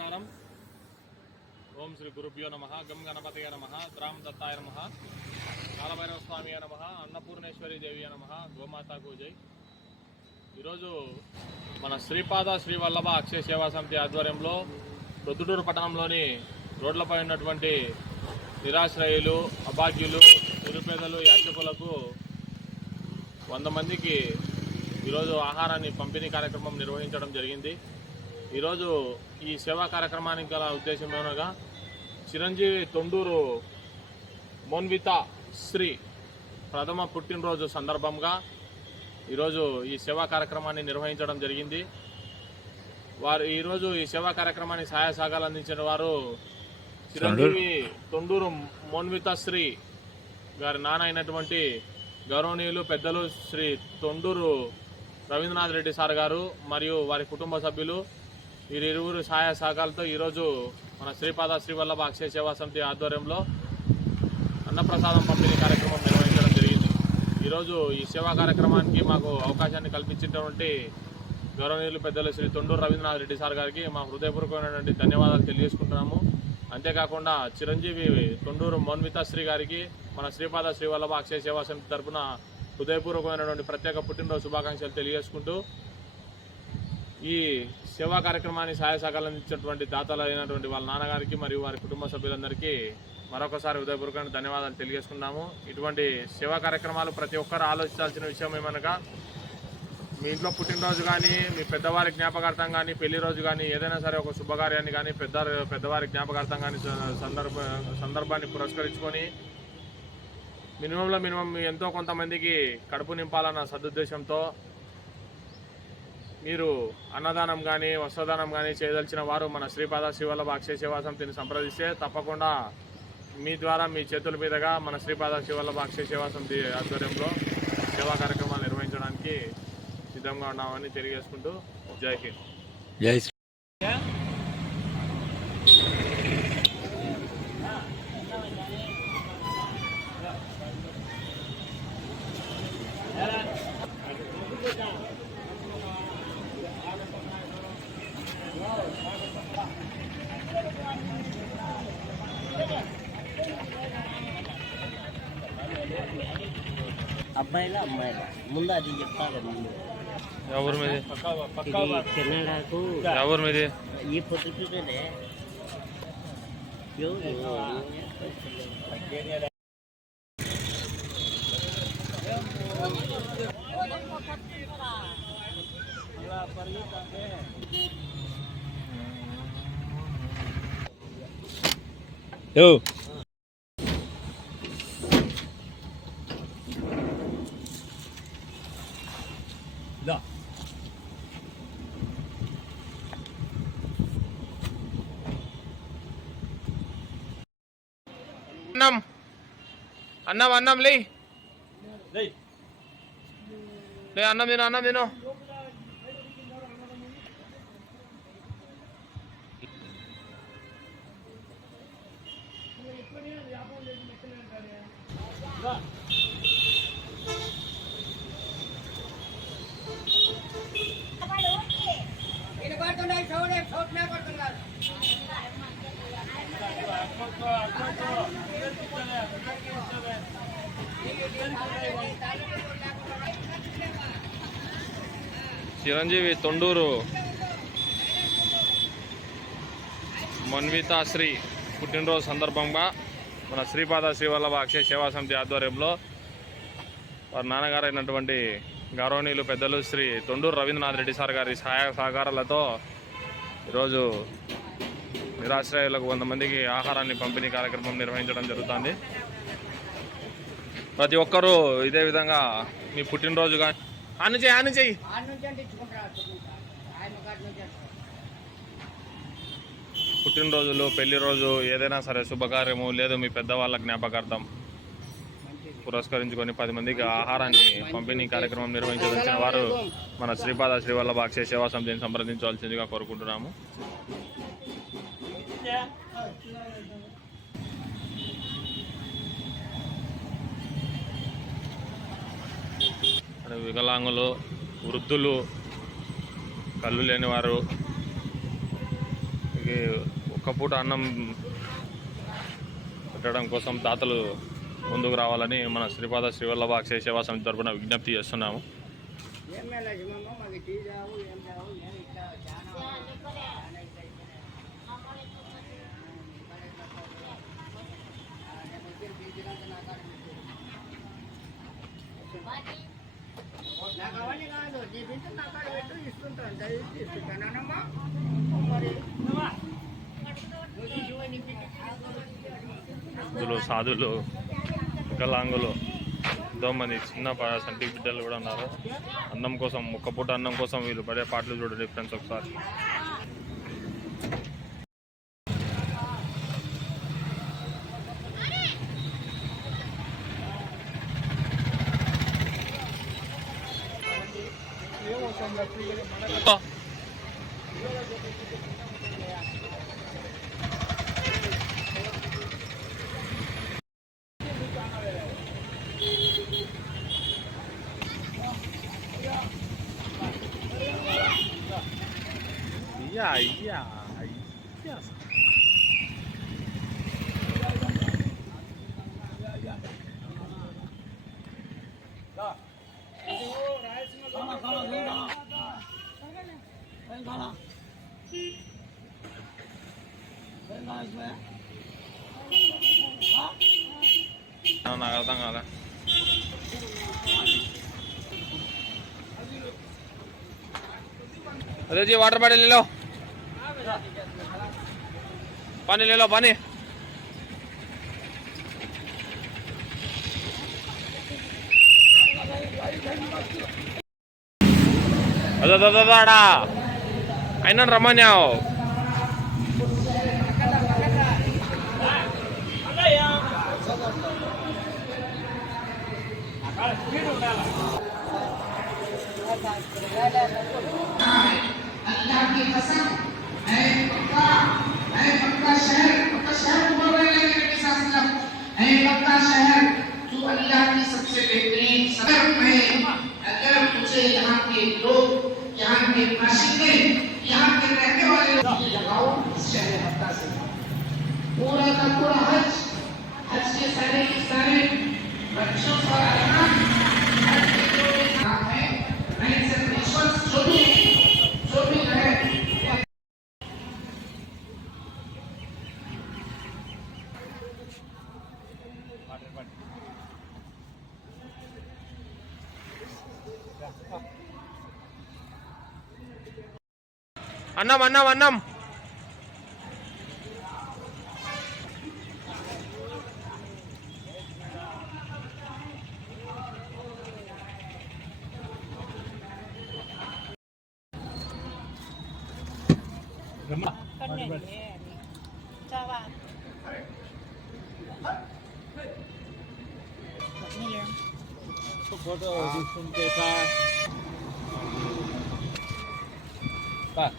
నమస్కారం. ఓం శ్రీ గురుభ్యో నమ గం గణపతయ నమ ద్రాం దత్తాయ నమ కాలభైరవ స్వామి నమ అన్నపూర్ణేశ్వరి దేవి నమ గోమాతాకు జై. ఈరోజు మన శ్రీపాద శ్రీ వల్లభ అక్షయ సేవా సమితి ఆధ్వర్యంలో ప్రొద్దుటూరు పట్టణంలోని రోడ్లపై ఉన్నటువంటి నిరాశ్రయులు అభాగ్యులు నిరుపేదలు యాచకులకు వంద మందికి ఈరోజు ఆహారాన్ని పంపిణీ కార్యక్రమం నిర్వహించడం జరిగింది. ఈరోజు ఈ సేవా కార్యక్రమానికి గల ఉద్దేశం ఏమనగా చిరంజీవి తొండూరు మోన్విత శ్రీ ప్రథమ పుట్టినరోజు సందర్భంగా ఈరోజు ఈ సేవా కార్యక్రమాన్ని నిర్వహించడం జరిగింది. వారు ఈరోజు ఈ సేవా కార్యక్రమానికి సహాయ సహకాలు అందించిన వారు చిరంజీవి తొండూరు మోన్విత శ్రీ గారి నాన్న అయినటువంటి గౌరవనీయులు పెద్దలు శ్రీ తొండూరు రవీంద్రనాథ్ రెడ్డి సార్ గారు మరియు వారి కుటుంబ సభ్యులు వీరిరువురు సహాయ సహకారాలతో ఈరోజు మన శ్రీపాద శ్రీవల్లభ అక్షయ సేవా సమితి ఆధ్వర్యంలో అన్నప్రసాదం పంపిణీ కార్యక్రమం నిర్వహించడం జరిగింది. ఈరోజు ఈ సేవా కార్యక్రమానికి మాకు అవకాశాన్ని కల్పించినటువంటి గౌరవనీయులు పెద్దలు శ్రీ తొండూరు రవీంద్రనాథ్ రెడ్డి సార్ గారికి మా హృదయపూర్వకమైనటువంటి ధన్యవాదాలు తెలియజేసుకుంటున్నాము. అంతేకాకుండా చిరంజీవి తొండూరు మోన్విత శ్రీ గారికి మన శ్రీపాద శ్రీవల్లభ అక్షయ సేవా సమితి తరపున హృదయపూర్వకమైనటువంటి ప్రత్యేక పుట్టినరోజు శుభాకాంక్షలు తెలియజేసుకుంటూ ఈ సేవా కార్యక్రమాన్ని సహాయ సహకారం అందించినటువంటి దాతలు అయినటువంటి వాళ్ళ నాన్నగారికి మరియు వారి కుటుంబ సభ్యులందరికీ మరొకసారి హృదయపూర్వకమైన ధన్యవాదాలు తెలియజేసుకున్నాము ఇటువంటి సేవా కార్యక్రమాలు ప్రతి ఒక్కరు ఆలోచించాల్సిన విషయం ఏమనగా మీ ఇంట్లో పుట్టినరోజు కానీ మీ పెద్దవారి జ్ఞాపకార్థం కానీ పెళ్ళి రోజు కానీ ఏదైనా సరే ఒక శుభకార్యాన్ని కానీ పెద్ద పెద్దవారి జ్ఞాపకార్థం కానీ సందర్భ సందర్భాన్ని పురస్కరించుకొని మినిమంలో మినిమం ఎంతో కొంతమందికి కడుపు నింపాలన్న సదుద్దేశంతో మీరు అన్నదానం కానీ వస్త్రదానం కానీ చేయదలిచిన వారు మన శ్రీపాద శివల అక్షయ సేవా సమితిని సంప్రదిస్తే తప్పకుండా మీ ద్వారా మీ చేతుల మీదుగా మన శ్రీపాద శివల అక్షయ సేవా సమితి ఆధ్వర్యంలో సేవా కార్యక్రమాలు నిర్వహించడానికి సిద్ధంగా ఉన్నామని తెలియజేసుకుంటూ జై హింద్. జై అబ్బాయిలా అమ్మాయిలా ముందు అది చెప్తాను ముందు ఎవరి మీద ఇది కెనడాకు ఎవరి మీద ఈ పొద్దుటనే యో అన్నం అన్నం అన్నం లే లే అన్నం తిను అన్నం తిను చిరంజీవి తొండూరు మన్వితాశ్రీ పుట్టినరోజు సందర్భంగా మన శ్రీపాద శ్రీవల్లభ అక్షయ సేవా సమితి ఆధ్వర్యంలో వారి నాన్నగారైనటువంటి గౌరవనీయులు పెద్దలు శ్రీ తొండూరు రవీంద్రనాథ్ రెడ్డి సార్ గారి సహాయ సహకారాలతో ఈరోజు నిరాశ్రయులకు వంద మందికి ఆహారాన్ని పంపిణీ కార్యక్రమం నిర్వహించడం జరుగుతుంది. ప్రతి ఒక్కరూ ఇదే విధంగా మీ పుట్టినరోజు కానీ చేయి ఆను చేయి. పుట్టినరోజులు పెళ్ళి రోజు ఏదైనా సరే శుభకార్యము లేదు మీ పెద్దవాళ్ళ జ్ఞాపకార్థం. పురస్కరించుకొని పది మందికి ఆహారాన్ని పంపిణీ కార్యక్రమం నిర్వహించవలసిన వారు మన శ్రీపాద శ్రీవల్లభ అక్షయ సేవా సమితిని సంప్రదించవలసిందిగా కోరుకుంటున్నాము. వికలాంగులు వృద్ధులు కళ్ళు లేనివారు. వాళ్ళకి ఒక్క పూట అన్నం పెట్టడం కోసం దాతలు ముందుకు రావాలని మన శ్రీపాద శ్రీవల్లభ అక్షయ సేవా సమితి తరపున విజ్ఞప్తి చేస్తున్నాము. వృద్ధులు సాధులు వికలాంగులు ఎంతో మంది చిన్న సంటి బిడ్డలు కూడా ఉన్నారు. అన్నం కోసం ఒక్క పూట అన్నం కోసం వీళ్ళు పడే పాటలు చూడండి ఫ్రెండ్స్ ఒకసారి. 哎呀！अरे जी वाटर बॉटल ले लो पानी ले लो पानी అదో దాడా అయినా రమ్మన్యావు अल्लाह की कसम है। पक्का है पक्का शहर पक्का शहर बोल रहे हैं नबी सल्लल्लाहु है पक्का शहर जो अल्लाह की सबसे बेहतरीन शहर है। अगर मुझे यहाँ के लोग, यहाँ के बाशिंदे यहाँ के रहने वाले लोग लगाओ, इस शहर मक्का से पूरा का पूरा हज हज के सारे के सारे बच्चों का अरमान అన్నం అన్నం అన్నం ఫోటో తీసుకుంటే Vai.